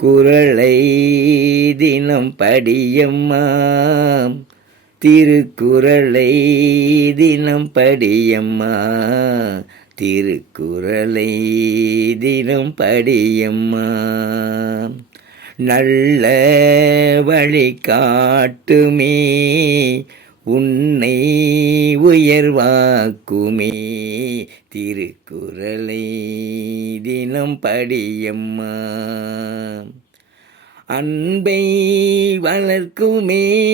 குரளை தினம் படியம்மா திருக்குறளை தினம் படியம்மா திருக்குறளை தினம் படியம்மா. நல்ல வழி காட்டுமே உன்னை உயர்வாக்குமே. திருக்குறளை தினம் படியம்மா. அன்பை வளர்க்குமே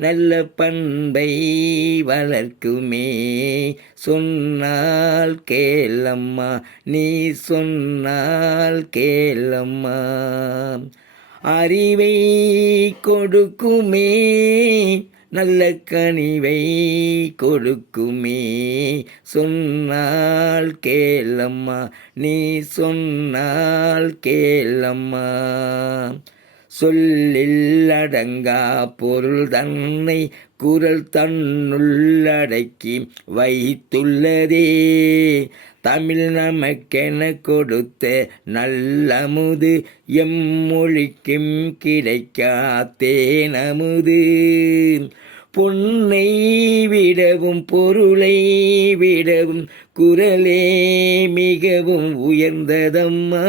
நல்ல பண்பை வளர்க்குமே. சொன்னால் கேளம்மா நீ சொன்னால் கேளம்மா. அறிவை கொடுக்குமே நல்ல கனிவை கொடுக்குமே. சொன்னால் கேளம்மா நீ சொன்னால் கேளம்மா. சொல்லில்லடங்கா பொருள் தன்னை குரல் தன்னுள்ளடக்கி வைத்துள்ளதே. தமிழ் நமக்கென கொடுத்த நல்லமுது எம்மொழிக்கும் கிடைக்காத்தே நமுது. பொன்னை விடவும் பொருளை விடவும் குரலே மிகவும் உயர்ந்ததம்மா.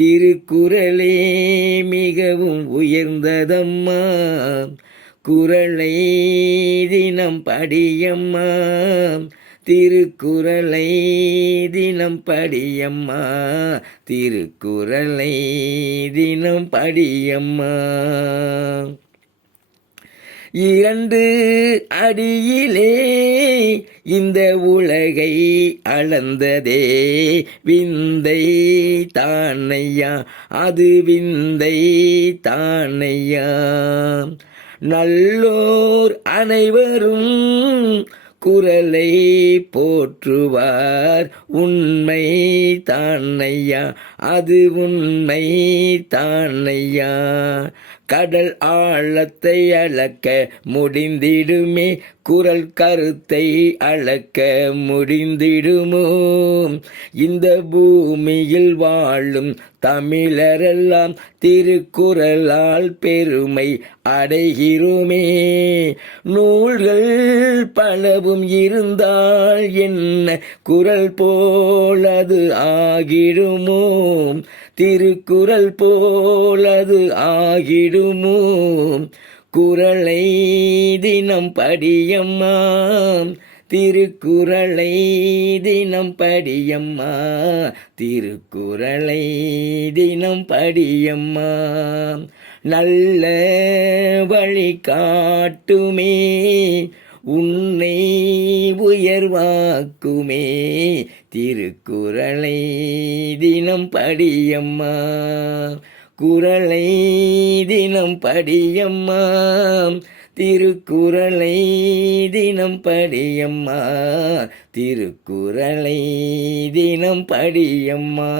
திருக்குறளே மிகவும் உயர்ந்ததம்மா. குரலை தினம் படியம்மா. திருக்குறளை தினம் படியம்மா. திருக்குறளை தினம் படியம்மா. இரண்டு அடியிலே இந்த உலகை அளந்ததே. விந்தை தானையா? அது விந்தை தானையா? நல்லோர் அனைவரும் குரலை போற்றுவார். உண்மை தானையா? அது உண்மை தானையா? கடல் ஆழத்தை அளக்க முடிந்திடுமே குரல் கருத்தை அளக்க முடிந்திடுமோ? இந்த பூமியில் வாழும் தமிழரெல்லாம் திருக்குறளால் பெருமை அடைகிறோமே. நூல்கள் பலவும் இருந்தால் என்ன குரல் போலது ஆகிடுமோ? திருக்குறள் போலது ஆகிடும்? பெருமோ குரலை தினம் படியம்மா. திருக்குறளை தினம் படியம்மா. திருக்குறளை தினம் படியம்மா. நல்ல வழி காட்டுமே. உன்னை உயர்வாக்குமே. திருக்குறளை தினம் படியம்மா. திருக்குறளை தினம் படியம்மா. திருக்குறளை தினம் படியம்மா. திருக்குறளை தினம் படியம்மா.